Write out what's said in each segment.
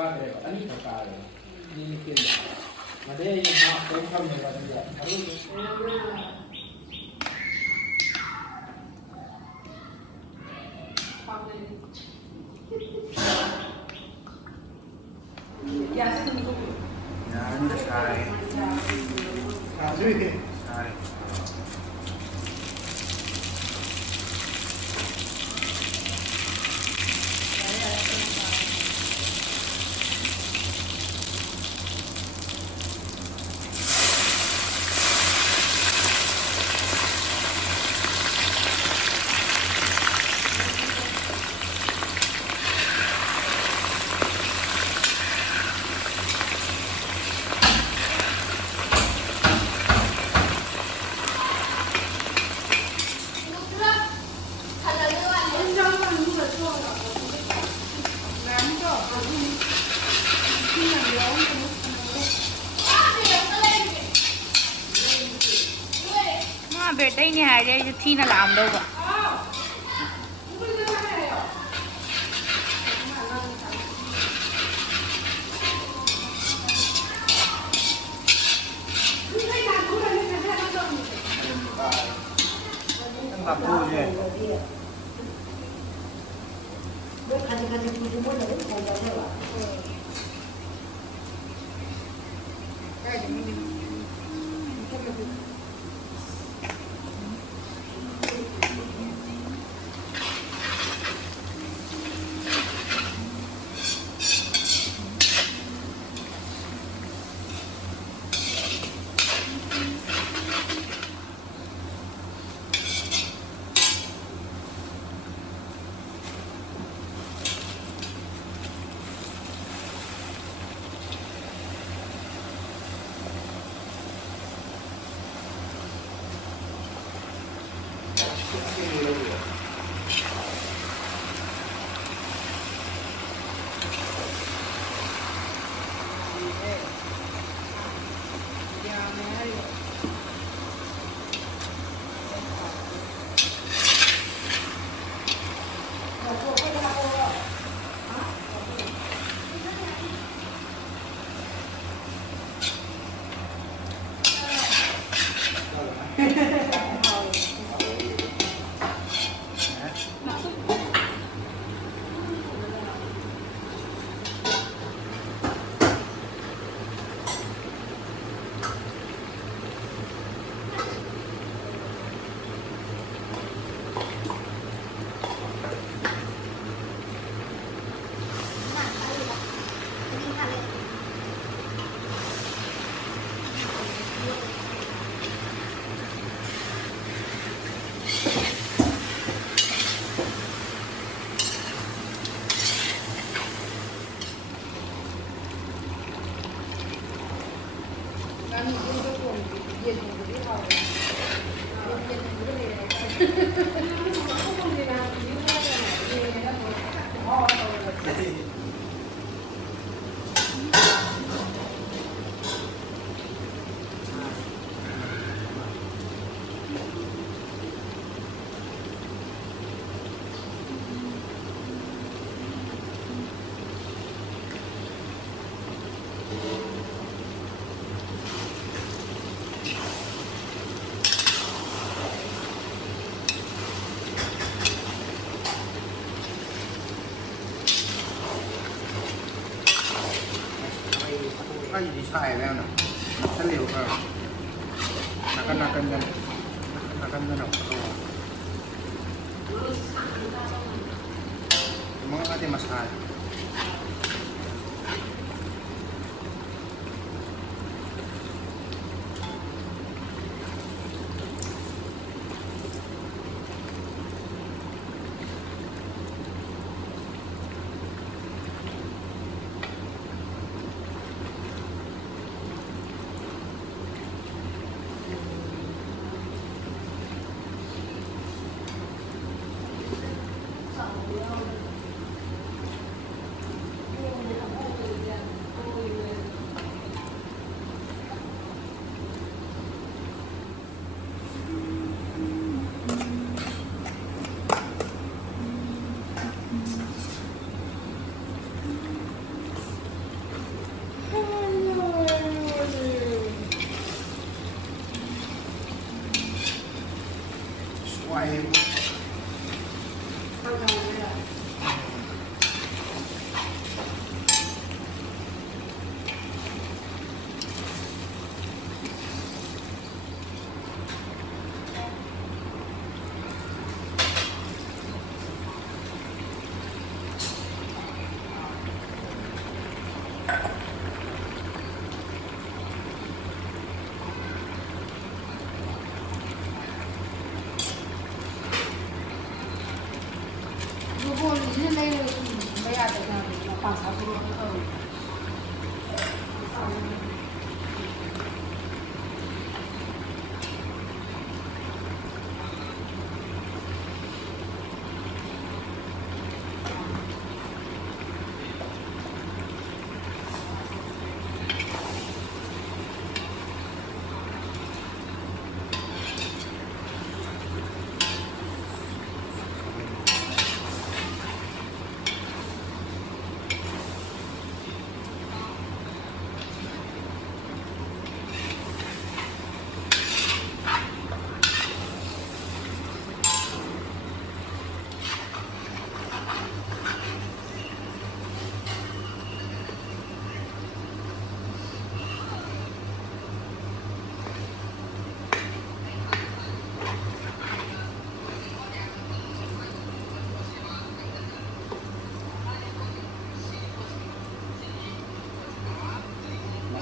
cadere anita cadere di che ma dei ma poi fammi la via Yan, sari. Sari. Sari. बेटा ही नहीं है जे थी ना लाम दो बा Papu je.ก็อยู่ที่ชายแล้วนะถ้าเร็วก็nakan na mga natin masahal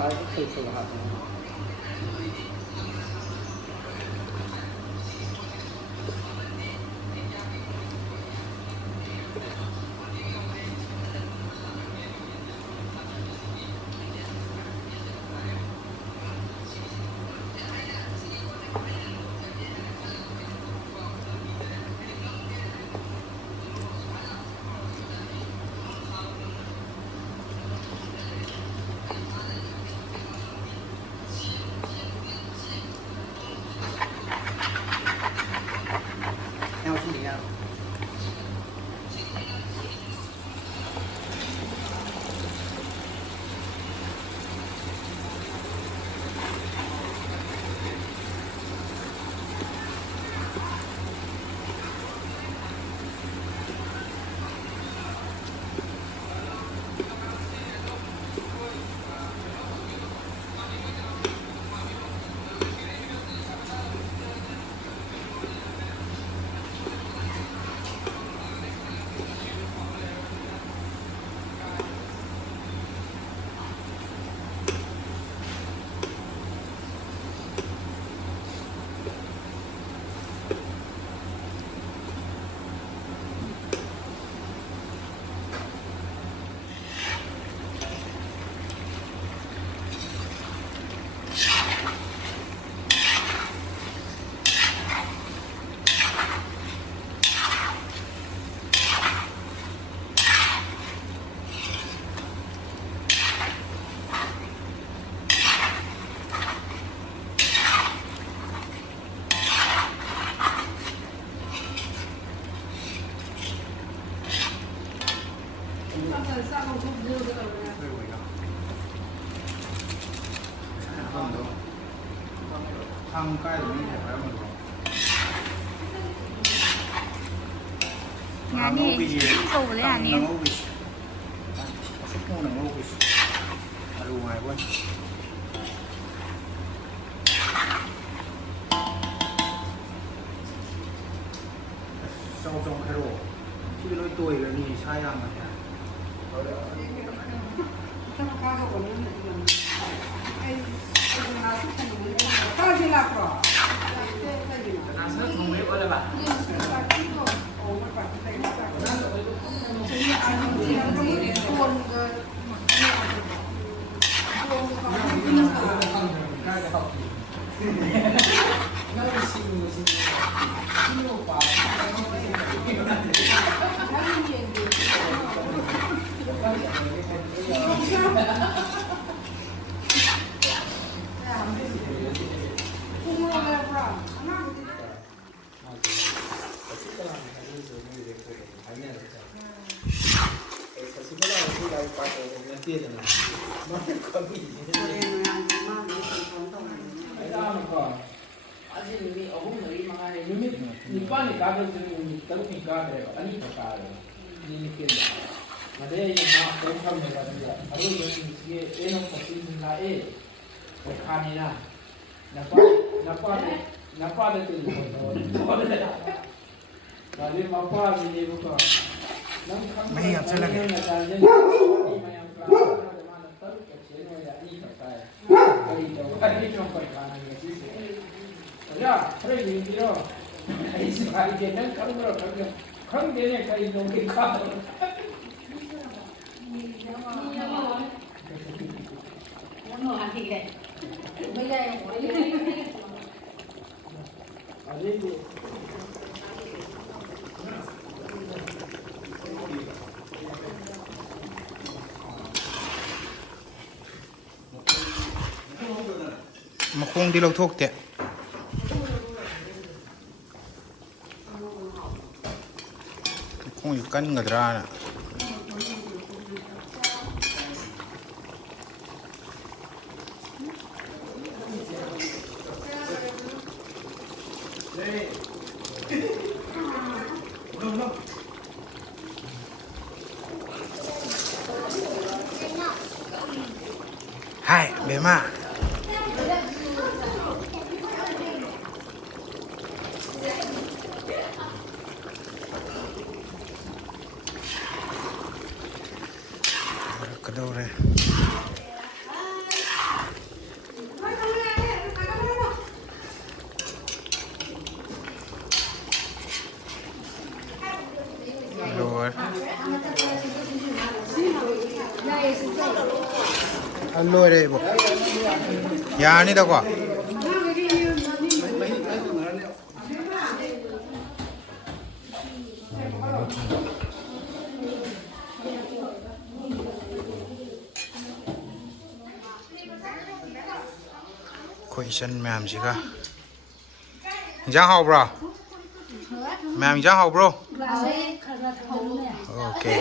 खाए तो सही से खाते हैं theo suy nghĩ nào thang cái của mình phải một 야니 소울이 아니. nấu vịt không nấu vịt đủ ngoài luôn sau trong cái đồ chứ nói tuổi là gì sai rằng là nasi không biết boleh pak Nippani kader ni taruki kader ani pakar ni nikel made ye ma tempa me la dia aru ye ni eno pasin la e khani na napa de tu kali mapa ni buka mấy em sẽ là ni mayam kla mana taru ke cheno ya ni pakar kali trong pakar ni si ya pre ni dio ai sai ke nan karu ro không đến này cái đồ cái khác mà không đi lâu thuốc tiện không có cân ngật ra nè hai bé mà cái đâu đây loire bo yani da kwa khoi san ma'am ji ka Giang hậu bro ma'am Giang hậu bro okay